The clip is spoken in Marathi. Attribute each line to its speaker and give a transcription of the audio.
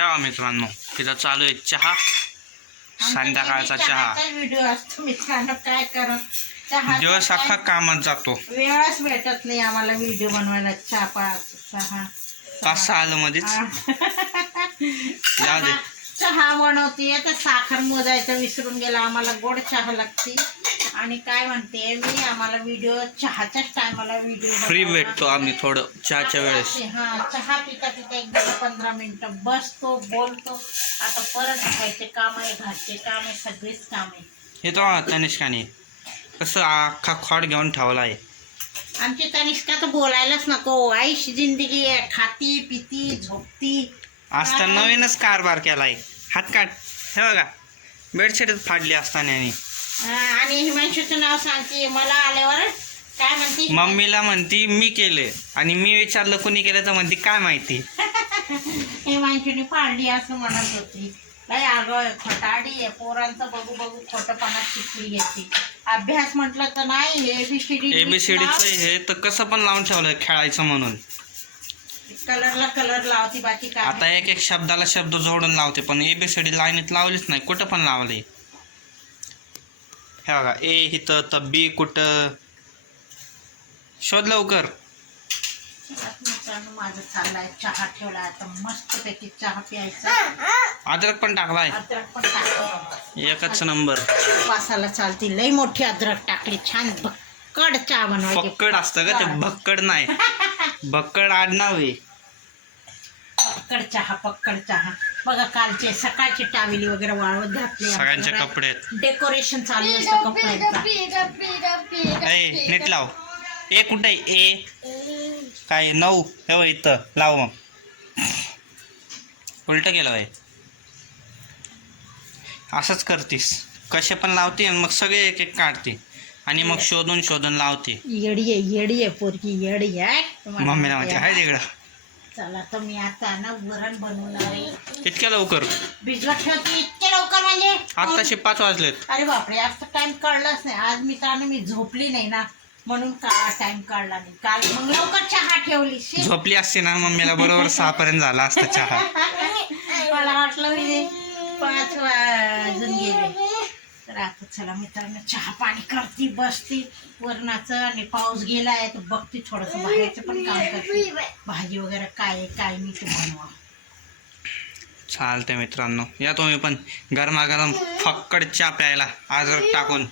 Speaker 1: ठेवा मित्रांनो. तिथं चालू आहे चहा. संध्याकाळचा चहा.
Speaker 2: व्हिडिओ असतो मित्रांनो काय करा? चहा
Speaker 1: दिवस अख्खा कामात जातो.
Speaker 2: वेळच भेटत नाही आम्हाला व्हिडिओ बनवायला. चहा पाच चहा
Speaker 1: पाच सहा आलं मध्येच. जाऊ दे.
Speaker 2: चहा बनवते तर साखर मोजायचं विसरून गेला. आम्हाला गोड चहा लागते. आणि काय म्हणते मी आम्हाला व्हिडिओ चहाच्याच टायमाला व्हिडिओ
Speaker 1: फ्री भेटतो आम्ही थोडं चहाच्या वेळेस.
Speaker 2: हा चहा पिता पिता एक दहा पंधरा मिनिटं बसतो बोलतो. आता परत खायचे काम आहे घरचे काम आहे सगळेच काम आहे.
Speaker 1: हे तो तनिष्काने. कसं अख्खा खोड घेऊन ठेवला आहे.
Speaker 2: आमची तनिष्का तर बोलायलाच नको. आईश जिंदगी आहे खाती पिती झोपती.
Speaker 1: आज तर नवीनच कारभार केलाय. हात काढ. हे बघा. बेडशीटच फाडली असताना आणि
Speaker 2: हा, हिमांशूचं नाव सांगते. मला आल्यावर काय म्हणते?
Speaker 1: मम्मीला म्हणती मी केले. आणि मी विचारलं कोणी केलं? तर म्हणती काय माहिती?
Speaker 2: हिमांशूने पाडली असं म्हणत होती. आगं आहे खोटाडी आहे. पोरांचं बघू बघू खोटपणा शिकली घेते अभ्यास म्हटलं तर नाही एबीसीडी
Speaker 1: एबीसीडीचं हे तर कसं पण लावून ठेवलं खेळायचं म्हणून.
Speaker 2: कलरला कलर लावती बाकी काय
Speaker 1: आता एक एक शब्दाला शब्द जोडून लावते पण एबीसीडी लाईनीत लावलीच नाही. कुठं पण लावले हे बघा ए इथं तर बी कुठं? शोध लवकर.
Speaker 2: मित्रांनो माझं चाललाय चहा ठेवला आता मस्त पैकी चहा प्यायचा.
Speaker 1: अद्रक पण टाकलाय.
Speaker 2: अद्रक पण टाकतो.
Speaker 1: एकच नंबर.
Speaker 2: वासाला चालती. लई मोठी अद्रक टाकली. छान भक्कड चहा बनवायची.
Speaker 1: भक्कड असतं का ते. भक्कड नाही. भक्कड आडनाव आहे.
Speaker 2: पक्कड चहा पक्कड चहा. बघा कालचे सकाळची टावेली वगैरे वाळवत घातली
Speaker 1: सगळ्यांचे कपडे आहेत.
Speaker 2: डेकोरेशन चालू असतं कपड्यांचं
Speaker 1: ए नीट लाव. ए कुठे आहे? ए. काय नऊ. हे बघ इथं. लाव मग. उलट केलं आहे असंच करतीस. कसे पण लावते आणि मग सगळे एक एक काढते. आणि मग शोधून शोधून लावते.
Speaker 2: येडी आहे येडी आहे पोरकी येडी आहे.
Speaker 1: मम्मीला म्हणते हाय तिकडं.
Speaker 2: चला तर मी आता ना वरण बनवणार आहे.
Speaker 1: इतक्या लवकर?
Speaker 2: भिजवत ठेवते इतके लवकर म्हणजे?
Speaker 1: आत्ताशे पाच वाजलेत.
Speaker 2: अरे बापरे आज तर टाइम काढलाच नाही. आज मी तर मी झोपली नाही ना म्हणून का टाइम काढला नाही. काल मग लवकर चहा ठेवली.
Speaker 1: झोपली असते ना मम्मीला बरोबर सहापर्यंत झाला असता चहा.
Speaker 2: मला वाटलं मी पाच वाजून गेले. तर आता चला मित्रांनो चहा पाणी करते बसते. वरणाचं आणि पाऊस गेला आहे तर बघते थोडस बाहेरचं पण काम करते. भाजी वगैरे काय आहे, काय मी ते बनवा.
Speaker 1: चालते मित्रांनो. या तुम्ही पण गरमागरम फक्कड चहा प्यायला अद्रक टाकून.